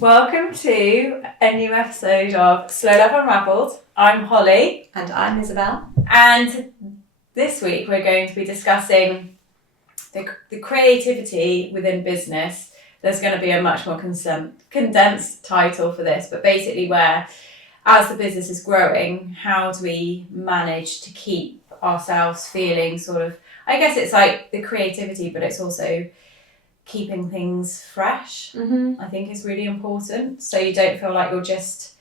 Welcome to a new episode of Slow Love Unravelled. I'm Holly. And I'm Isabel. And this week we're going to be discussing the creativity within business. There's going to be a much more condensed title for this, but basically where, as the business is growing, how do we manage to keep ourselves feeling sort of, I guess it's like the creativity, but it's also keeping things fresh, I think is really important. So you don't feel like you're just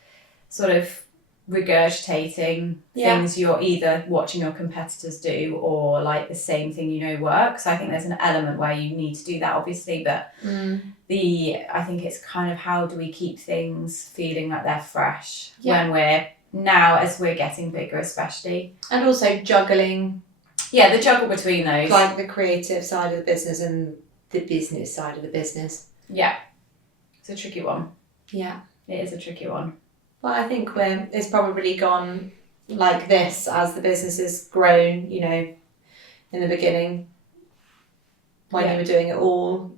sort of regurgitating things you're either watching your competitors do or like the same thing works. So I think there's an element where you need to do that, obviously, but I think it's kind of how do we keep things feeling like they're fresh when we're now, as we're getting bigger especially. And also juggling. Yeah, the juggle between those. Like the creative side of the business and the business side of the business. Yeah. It's a tricky one. Yeah. It is a tricky one. Well, I think it's probably gone like this as the business has grown, in the beginning when you were doing it all.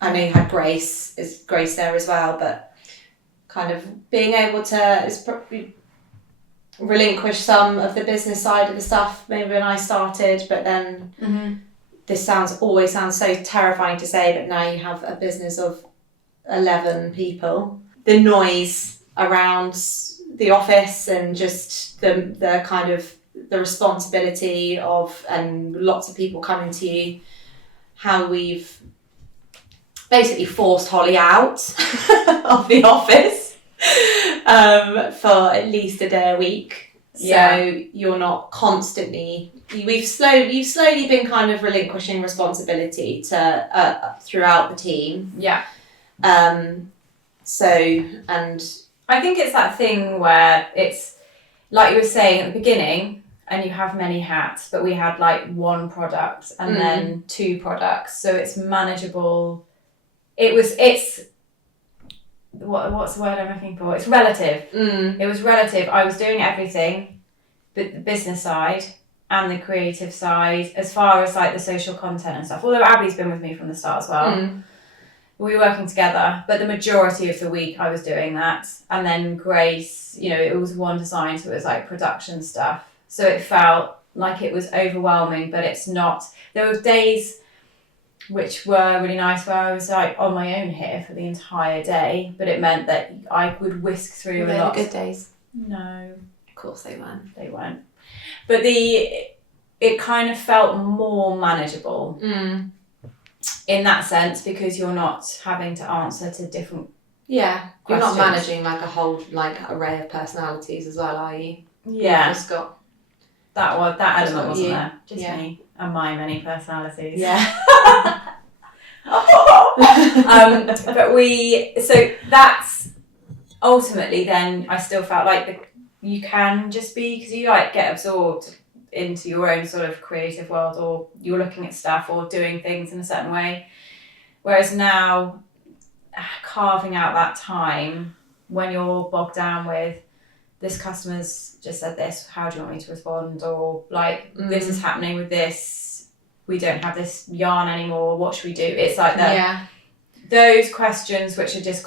I know you had Grace there as well, but kind of being able to is probably relinquish some of the business side of the stuff maybe when I started, but then this always sounds so terrifying to say, but now you have a business of 11 people. The noise around the office and just the kind of the responsibility of, and lots of people coming to you, how we've basically forced Holly out of the office for at least a day a week. So you're not constantly. You've slowly been kind of relinquishing responsibility to throughout the team. Yeah. So, and I think it's that thing where it's like you were saying at the beginning, and you have many hats, but we had like one product and then two products, so it's manageable. It's what's the word I'm looking for? It's relative. It was relative. I was doing everything, but the business side and the creative side, as far as like the social content and stuff. Although Abby's been with me from the start as well. We were working together, but the majority of the week I was doing that. And then Grace, it was one design, so it was like production stuff. So it felt like it was overwhelming, but it's not. There were days which were really nice where I was like on my own here for the entire day, but it meant that I would whisk through a lot. Good days? No. Of course they weren't. They weren't. But it kind of felt more manageable in that sense, because you're not having to answer to different you're questions. not managing like a whole array of personalities as well, are you? Yeah. You've just got that element wasn't you. there. Just me and my many personalities. Yeah. So that's ultimately then I still felt like you can just be, because you like get absorbed into your own sort of creative world, or you're looking at stuff or doing things in a certain way. Whereas now, carving out that time when you're bogged down with this customer's just said this, how do you want me to respond? Or like this is happening with this, we don't have this yarn anymore, what should we do? It's like that. Those questions which are just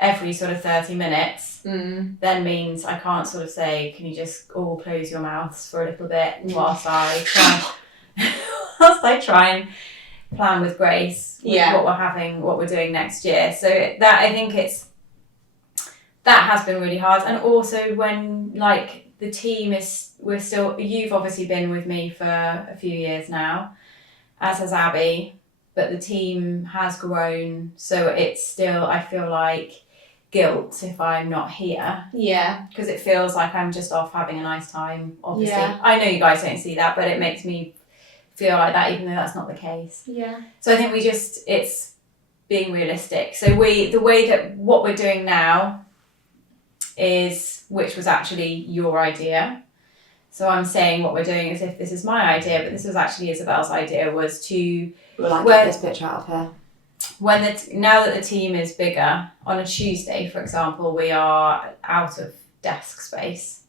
every sort of 30 minutes then means I can't sort of say, can you just all close your mouths for a little bit whilst I try and plan with Grace what we're doing next year. So that I think that has been really hard. And also when like the team you've obviously been with me for a few years now, as has Abby, but the team has grown, so it's still, I feel like, guilt if I'm not here. Yeah. Because it feels like I'm just off having a nice time, obviously. Yeah. I know you guys don't see that, but it makes me feel like that, even though that's not the case. Yeah. So I think it's being realistic. So the way that what we're doing now is, which was actually your idea. So I'm saying what we're doing as if this is my idea, but this was actually Isabel's idea, was to... get this picture out of her. Now that the team is bigger, on a Tuesday, for example, we are out of desk space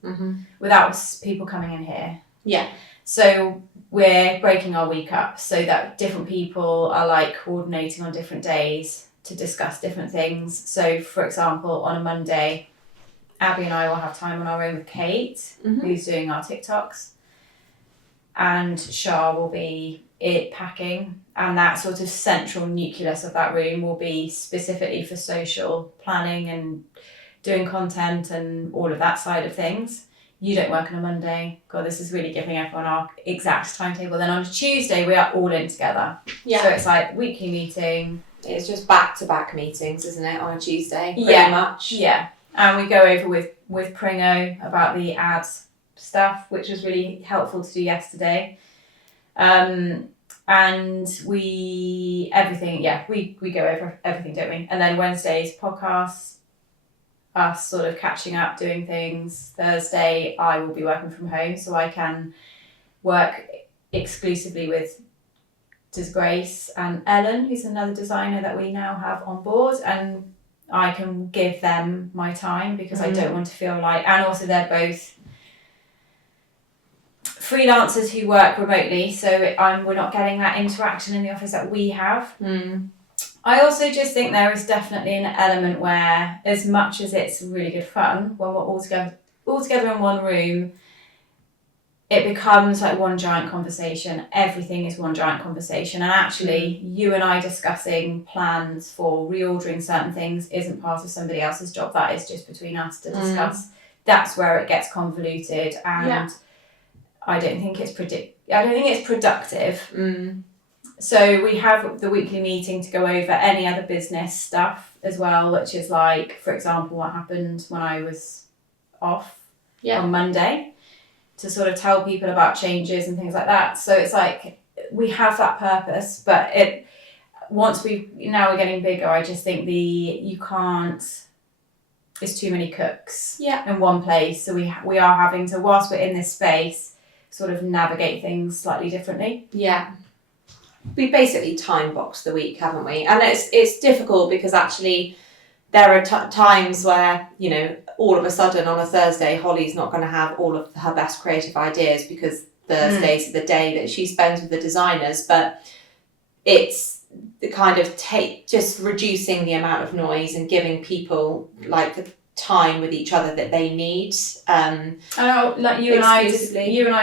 without people coming in here. Yeah. So we're breaking our week up so that different people are like coordinating on different days to discuss different things. So, for example, on a Monday, Abby and I will have time on our own with Kate, who's doing our TikToks, and Shah will be packing, and that sort of central nucleus of that room will be specifically for social planning and doing content and all of that side of things. You don't work on a Monday. God, this is really giving everyone our exact timetable. Then on a Tuesday, we are all in together. Yeah. So it's like weekly meeting. It's just back-to-back meetings, isn't it, on a Tuesday? Pretty much. Yeah. And we go over with Pringo about the ads stuff, which was really helpful to do yesterday. And we go over everything, don't we? And then Wednesday's podcasts, us sort of catching up, doing things. Thursday, I will be working from home, so I can work exclusively with Grace and Ellen, who's another designer that we now have on board, and I can give them my time because I don't want to feel like, and also they're both freelancers who work remotely, so we're not getting that interaction in the office that we have. I also just think there is definitely an element where, as much as it's really good fun when we're all together in one room, it becomes like one giant conversation. Everything is one giant conversation, and actually you and I discussing plans for reordering certain things isn't part of somebody else's job. That is just between us to discuss. That's where it gets convoluted, and I don't think it's productive. So we have the weekly meeting to go over any other business stuff as well, which is like, for example, what happened when I was off on Monday, to sort of tell people about changes and things like that. So it's like we have that purpose, but now we're getting bigger, I just think it's too many cooks in one place. So we are having to, whilst we're in this space, sort of navigate things slightly differently. Yeah. We basically time boxed the week, haven't we? And it's difficult because actually there are times where, you know, all of a sudden on a Thursday, Holly's not going to have all of her best creative ideas because Thursdays are the day that she spends with the designers. But it's the kind of just reducing the amount of noise and giving people like the time with each other that they need. I know, like you and I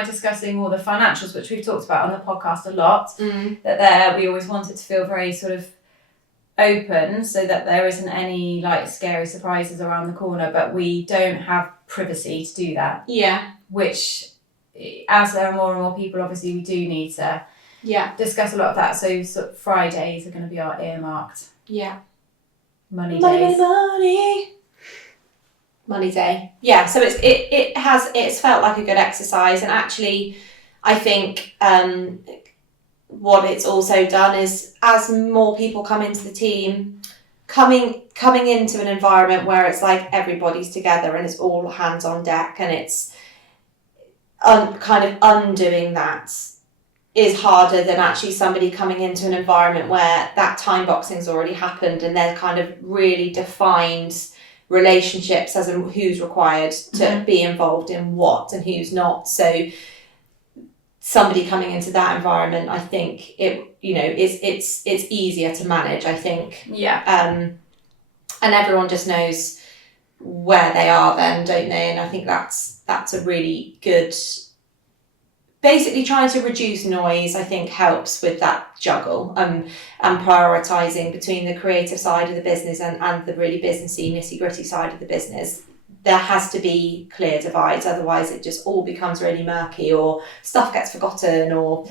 discussing all the financials, which we've talked about on the podcast a lot, that we always wanted to feel very sort of open so that there isn't any like scary surprises around the corner, but we don't have privacy to do that. Yeah. Which, as there are more and more people, obviously we do need to discuss a lot of that. So sort of Fridays are going to be our earmarked money days. Money day. Yeah, so it's felt like a good exercise, and actually I think what it's also done is, as more people come into the team, coming into an environment where it's like everybody's together and it's all hands on deck, and it's kind of undoing that is harder than actually somebody coming into an environment where that time boxing's already happened and they're kind of really defined relationships as in who's required to be involved in what and who's not. So somebody coming into that environment, I think it's easier to manage, I think. And everyone just knows where they are then, don't they? And I think that's a really good, basically trying to reduce noise, I think helps with that juggle and prioritising between the creative side of the business and the really businessy, nitty-gritty side of the business. There has to be clear divides, otherwise it just all becomes really murky, or stuff gets forgotten, or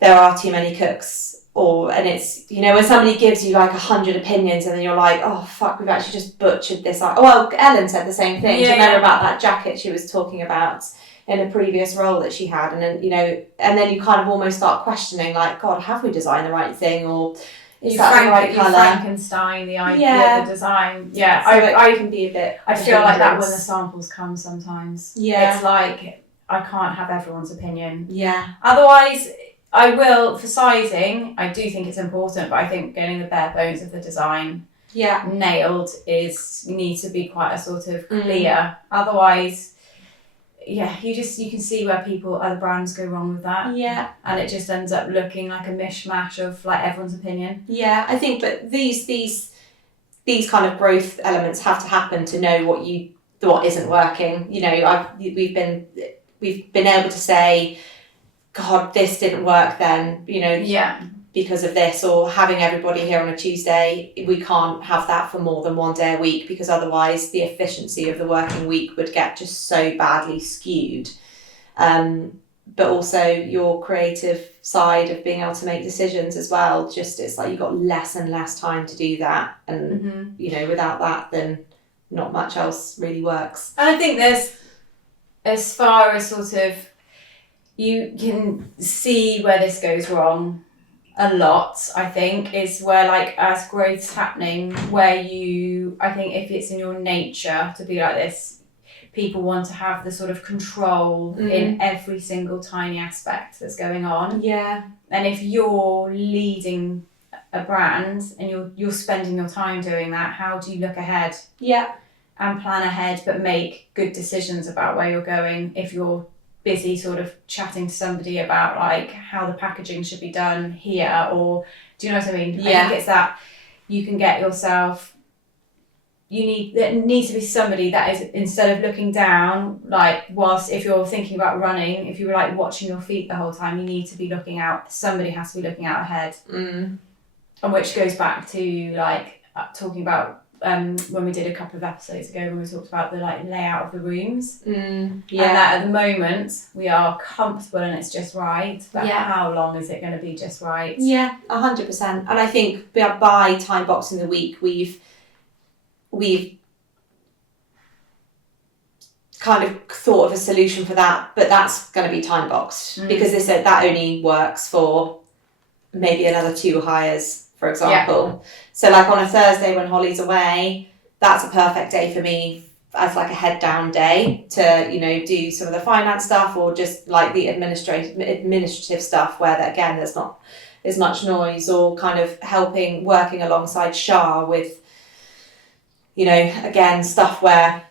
there are too many cooks, and it's, you know, when somebody gives you like 100 opinions and then you're like, oh fuck, we've actually just butchered this. Well, Ellen said the same thing. Do you remember about that jacket she was talking about in a previous role that she had? And then, you know, and then you kind of almost start questioning, like, God, have we designed the right thing, or is that the right colour? Frankenstein the idea of the design. Yeah, so I can be a bit. I feel like that when the samples come sometimes. Yeah, it's like I can't have everyone's opinion. Yeah. Otherwise, I will, for sizing, I do think it's important, but I think getting the bare bones of the design nailed needs to be quite a sort of clear. Otherwise, you can see where other brands go wrong with that. Yeah. And it just ends up looking like a mishmash of like everyone's opinion. Yeah, I think, but these kind of growth elements have to happen to know what isn't working. You know, we've been able to say, God, this didn't work then, you know, because of this, or having everybody here on a Tuesday, we can't have that for more than one day a week, because otherwise the efficiency of the working week would get just so badly skewed. But also your creative side of being able to make decisions as well, just it's like you've got less and less time to do that, and you know, without that then not much else really works. And I think there's, as far as sort of, you can see where this goes wrong a lot, I think, is where like as growth's happening, where I think if it's in your nature to be like this, people want to have the sort of control in every single tiny aspect that's going on. Yeah. And if you're leading a brand and you're spending your time doing that, how do you look ahead? Yeah. And plan ahead, but make good decisions about where you're going if you're busy sort of chatting to somebody about like how the packaging should be done here, or do you know what I mean? Yeah. I think it's that you can get yourself, there needs to be somebody that is, instead of looking down, like whilst if you're thinking about running, if you were like watching your feet the whole time, you need to be looking out, somebody has to be looking out ahead. And which goes back to like talking about when we did a couple of episodes ago when we talked about the like layout of the rooms. And that at the moment we are comfortable and it's just right, but how long is it going to be just right? 100%. And I think by time boxing the week we've kind of thought of a solution for that, but that's going to be time boxed because they said that only works for maybe another 2 hires, for example. So like on a Thursday when Holly's away, that's a perfect day for me as like a head down day to, you know, do some of the finance stuff or just like the administrative stuff where that, again, there's not as much noise, or kind of working alongside Shah with, you know, again, stuff where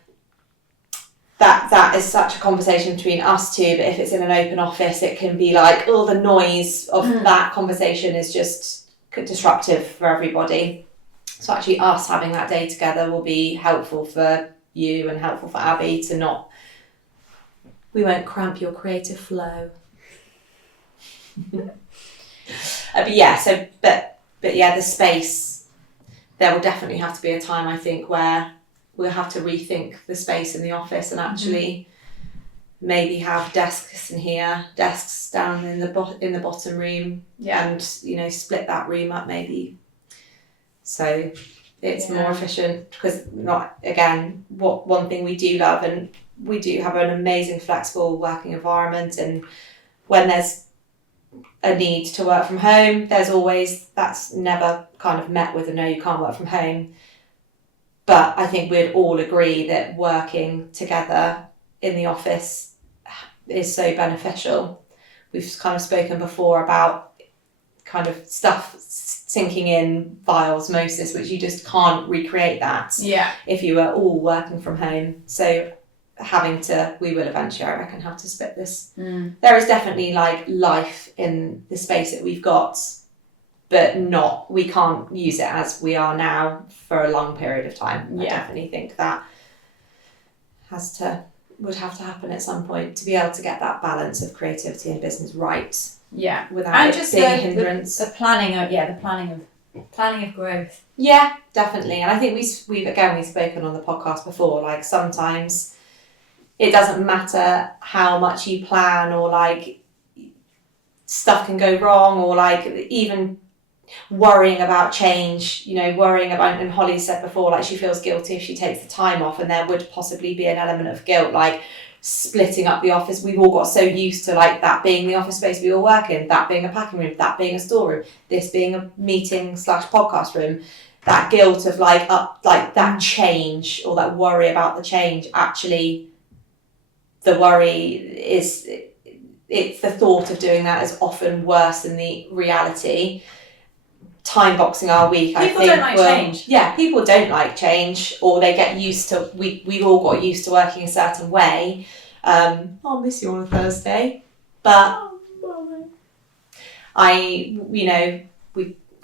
that is such a conversation between us two, but if it's in an open office, it can be like, oh, the noise of that conversation is just disruptive for everybody. So actually us having that day together will be helpful for you and helpful for Abby to we won't cramp your creative flow. But the space, there will definitely have to be a time, I think, where we'll have to rethink the space in the office and actually maybe have desks in here, desks down in the bottom room, and, you know, split that room up maybe so it's more efficient. Because one thing we do love, and we do have an amazing flexible working environment, and when there's a need to work from home, that's never kind of met with a no, you can't work from home. But I think we'd all agree that working together in the office is so beneficial. We've kind of spoken before about kind of stuff sinking in via osmosis, which you just can't recreate that if you were all working from home. So we will eventually, I reckon, have to split this. There is definitely like life in the space that we've got, but we can't use it as we are now for a long period of time. I definitely think that would have to happen at some point to be able to get that balance of creativity and business right. Without and it just being a hindrance. The planning of growth. Yeah, definitely. And I think we've spoken on the podcast before, like sometimes it doesn't matter how much you plan, or like stuff can go wrong, or like even worrying about change, you know, and Holly said before, like she feels guilty if she takes the time off, and there would possibly be an element of guilt, like splitting up the office. We've all got so used to like that being the office space we all work in, that being a packing room, that being a storeroom, this being a meeting / podcast room. That guilt of like that change, or that worry about the change. Actually, the worry it's the thought of doing that is often worse than the reality. Time boxing our week, people don't like change. Yeah, people don't like change, or they get used to. We've all got used to working a certain way, I'll miss you on a Thursday, but we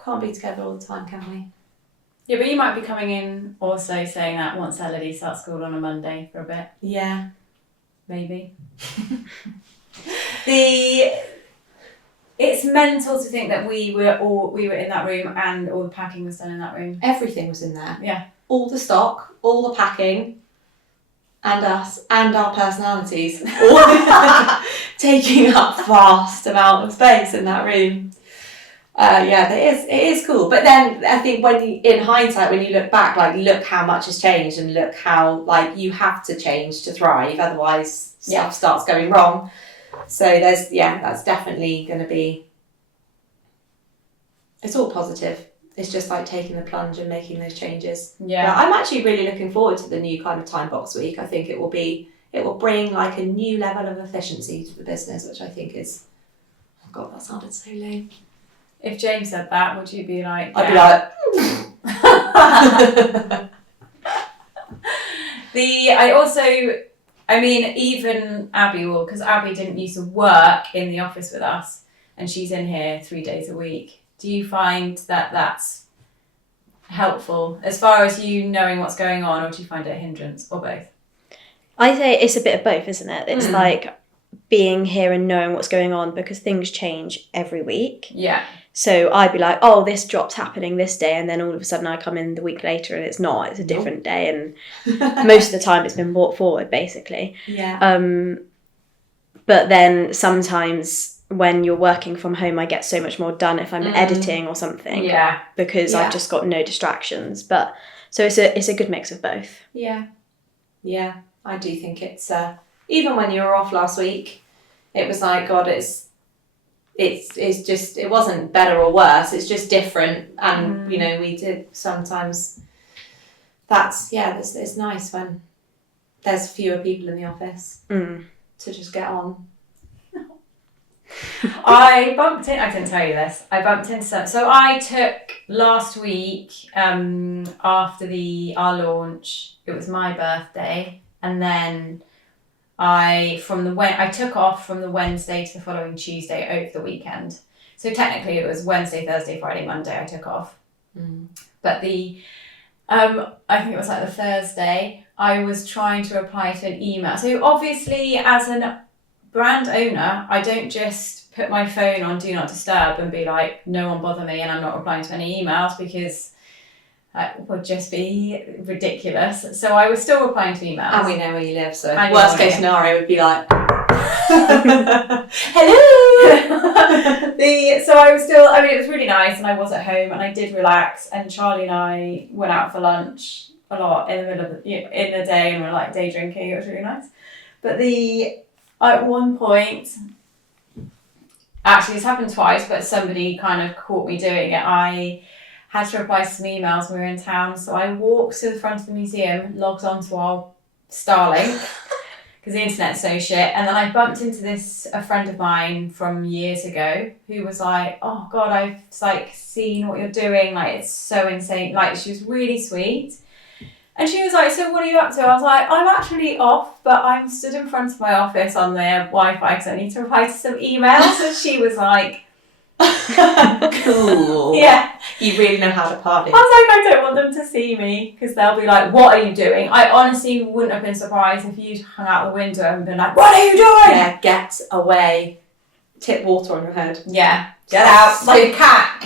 can't be together all the time, can we? Yeah, but you might be coming in also saying that once Elodie starts school on a Monday for a bit. Yeah. Maybe. It's mental to think that we were in that room and all the packing was done in that room. Everything was in there. Yeah. All the stock, all the packing, and us, and our personalities, all taking up vast amount of space in that room. It is cool. But then I think in hindsight, when you look back, like look how much has changed and look how like you have to change to thrive, otherwise stuff starts going wrong. So that's definitely going to be. It's all positive. It's just like taking the plunge and making those changes. Yeah. But I'm actually really looking forward to the new kind of time box week. I think it will bring like a new level of efficiency to the business, which I think is. Oh God, that sounded so lame. If James said that, would you be like? I'd be like. Even Abby will, because Abby didn't used to work in the office with us, and she's in here 3 days a week. Do you find that that's helpful as far as you knowing what's going on, or do you find it a hindrance, or both? I say it's a bit of both, isn't it? It's like being here and knowing what's going on, because things change every week. Yeah. So I'd be like, oh, this drop's happening this day, and then all of a sudden I come in the week later and it's not. It's a different day, and most of the time it's been brought forward, basically. Yeah. But then sometimes when you're working from home, I get so much more done if I'm editing or something. Yeah. Because I've just got no distractions. But so it's a good mix of both. Yeah. Yeah. I do think it's even when you were off last week, it was like, God, it's just, it wasn't better or worse, it's just different. And we did sometimes it's nice when there's fewer people in the office to just get on. I didn't tell you this, I bumped into so I took last week after our launch, it was my birthday, and then I took off from the Wednesday to the following Tuesday over the weekend. So technically it was Wednesday, Thursday, Friday, Monday I took off. But I think it was like the Thursday, I was trying to reply to an email. So obviously as a brand owner, I don't just put my phone on Do Not Disturb and be like, no one bother me and I'm not replying to any emails, because that would just be ridiculous. So I was still replying to emails. And we know where you live, so worst case scenario would be like, hello! So I was still, it was really nice, and I was at home and I did relax, and Charlie and I went out for lunch a lot in the middle of in the day, and we were like day drinking. It was really nice. But at one point, actually it's happened twice, but somebody kind of caught me doing it. I had to reply to some emails when we were in town, so I walked to the front of the museum, logged onto our Starlink, because the internet's so shit, and then I bumped into a friend of mine from years ago who was like, oh God, I've seen what you're doing, it's so insane. She was really sweet. And she was like, so what are you up to? I was like, I'm actually off, but I'm stood in front of my office on their Wi-Fi because I need to reply to some emails. And she was like, cool. Yeah. You really know how to party. I was like, I don't want them to see me, because they'll be like, what are you doing? I honestly wouldn't have been surprised if you'd hung out the window and been like, what are you doing? Yeah, get away. Tip water on your head. Yeah. Get out. Like a cat.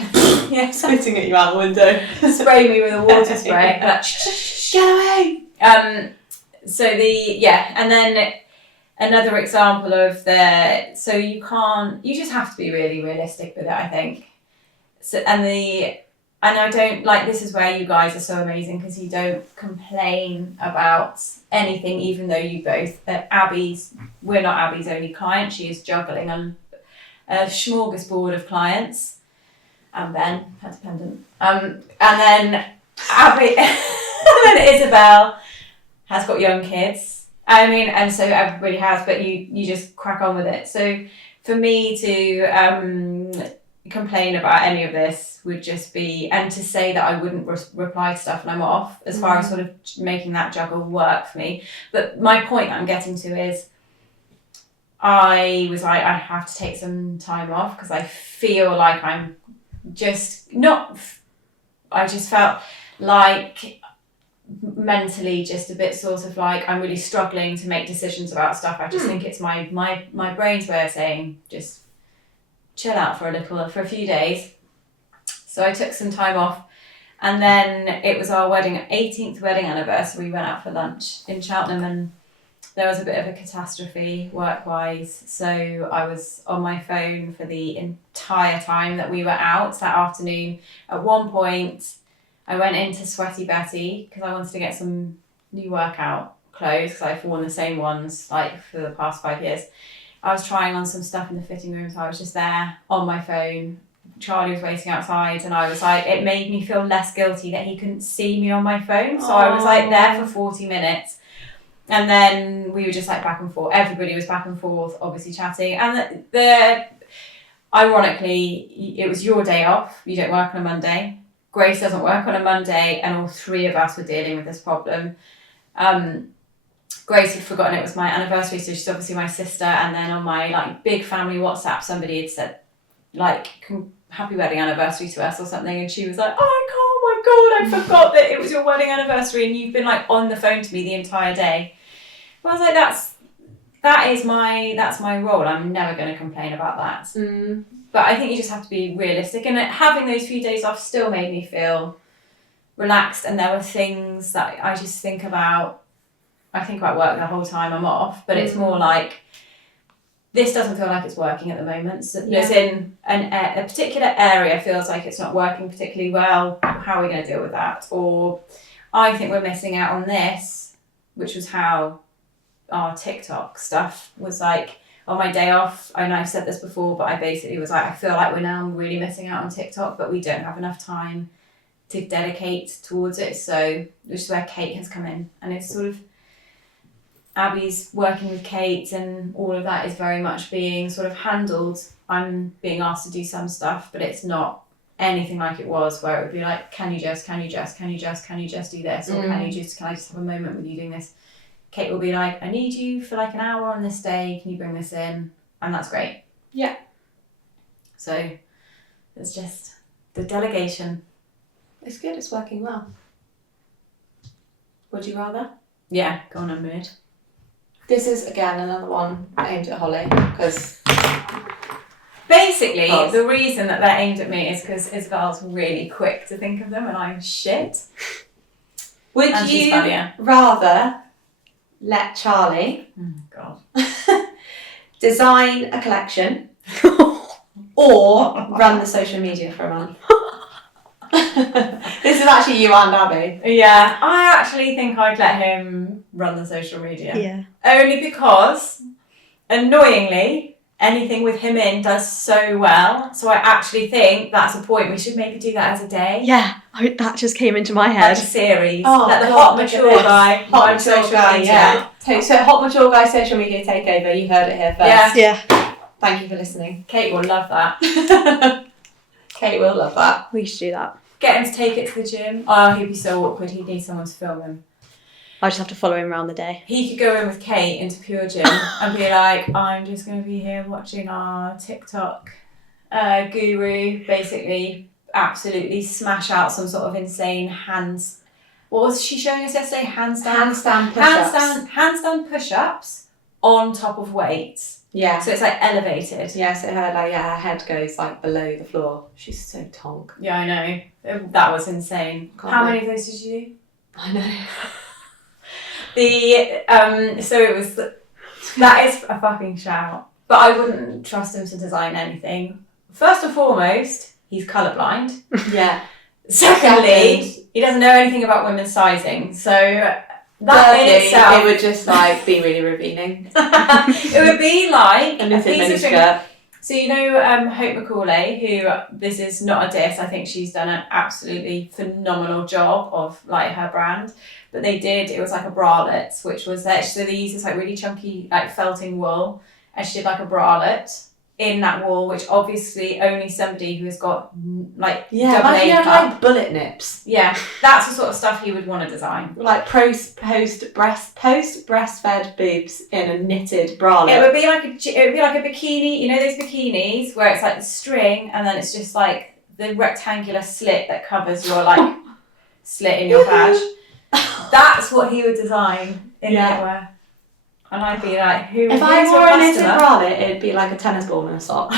Yeah, spitting at you out the window. Spray me with a water spray. Get away. And then another example of so you just have to be really realistic with it, I think. So, and I don't this is where you guys are so amazing, because you don't complain about anything, even though you both, we're not Abby's only client, she is juggling a smorgasbord of clients, and Ben, her dependent, and then Abby, and then Isabel has got young kids. And so everybody has, but you just crack on with it. So for me to complain about any of this would just be, and to say that I wouldn't reply to stuff when I'm off, as far as sort of making that juggle work for me. But my point that I'm getting to is, I was like, I have to take some time off because I feel like I'm just not, I just felt like mentally just a bit sort of like I'm really struggling to make decisions about stuff. I just think it's my brain's way of saying just chill out for a few days. So I took some time off, and then it was our 18th wedding anniversary. We went out for lunch in Cheltenham, and there was a bit of a catastrophe work-wise. So I was on my phone for the entire time that we were out that afternoon. At one point, I went into Sweaty Betty because I wanted to get some new workout clothes because I've worn the same ones like for the past 5 years. I was trying on some stuff in the fitting room, so I was just there on my phone. Charlie was waiting outside, and I was like, it made me feel less guilty that he couldn't see me on my phone. So I was like there for 40 minutes. And then we were just like back and forth. Everybody was back and forth, obviously chatting. And ironically, it was your day off. You don't work on a Monday. Grace doesn't work on a Monday, and all three of us were dealing with this problem. Grace had forgotten it was my anniversary, so she's obviously my sister. And then on my like big family WhatsApp, somebody had said like happy wedding anniversary to us or something, and she was like, oh my god, I forgot that it was your wedding anniversary and you've been like on the phone to me the entire day. But I was like, that's my role. I'm never going to complain about that. But I think you just have to be realistic, and having those few days off still made me feel relaxed. And there were things that I just think about. I think about work the whole time I'm off, but it's more like this doesn't feel like it's working at the moment. So there's in a particular area feels like it's not working particularly well. How are we going to deal with that? Or I think we're missing out on this, which was how our TikTok stuff was like on my day off. I know I've said this before, but I basically was like, I feel like we're now really missing out on TikTok, but we don't have enough time to dedicate towards it. So which is where Kate has come in, and it's sort of Abby's working with Kate, and all of that is very much being sort of handled. I'm being asked to do some stuff, but it's not anything like it was where it would be like, can you just do this? Or can I just have a moment with you doing this? Kate will be like, I need you for like an hour on this day. Can you bring this in? And that's great. Yeah. So it's just the delegation. It's good. It's working well. Would you rather? Yeah, go on, I'm mood. This is, again, another one aimed at Holly, because... Basically, the reason that they're aimed at me is because Isabel's really quick to think of them and I'm shit. Would and you funnier. rather let Charlie design a collection or run the social media for a month? This is actually you and Abby. Yeah, I actually think I'd let him run the social media. Yeah. Only because, annoyingly, anything with him in does so well. So I actually think that's a point. We should maybe do that as a day. Yeah, that just came into my Like head. a series. Oh, let the God, hot look at mature this. guy Hot run mature social guy, media. yeah. So hot mature guy social media takeover. You heard it here first. Yeah. Yeah, Thank you for listening. Kate will love that. Kate will love that. we should do that. Get him to take it to the gym. Oh, he'd be so awkward. He'd need someone to film him. I just have to follow him around the day. He could go in with Kate into Pure Gym and be like, I'm just going to be here watching our TikTok guru basically absolutely smash out some sort of insane hands. What was she showing us yesterday? Handstand push-ups. Handstand push-ups on top of weights. Yeah. So it's like elevated. Yeah, so her head goes like below the floor. She's so tonk. Yeah, I know. That was insane. How many of those did you do? I know. So it was, that is a fucking shout. But I wouldn't trust him to design anything. First and foremost, he's colourblind. Yeah. Secondly, he doesn't know anything about women's sizing. So that in itself, it would just like be really revealing. it would be like A a knitted piece of miniskirt. So you know Hope McCauley, who, this is not a diss, I think she's done an absolutely phenomenal job of like her brand. But it was like a bralette, which was so they use this like really chunky like felting wool, and she did like a bralette, in that wall, which obviously only somebody who has got like Yeah, double imagine A you had cup. like bullet nips. Yeah, that's the sort of stuff he would want to design. Like post breastfed boobs in a knitted bralette. It would be like a bikini. You know those bikinis where it's like the string and then it's just like the rectangular slit that covers your like slit in your vag. That's what he would design in knitwear. And I'd be like, if I wore a knitted bralette, it'd be like a tennis ball in a sock.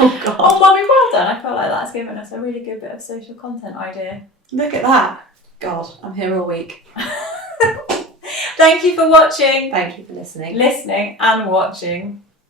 Oh god. Oh, Mummy, well done. I felt like that's given us a really good bit of social content idea. Look at that. God, I'm here all week. Thank you for watching. Thank you for listening. Listening and watching.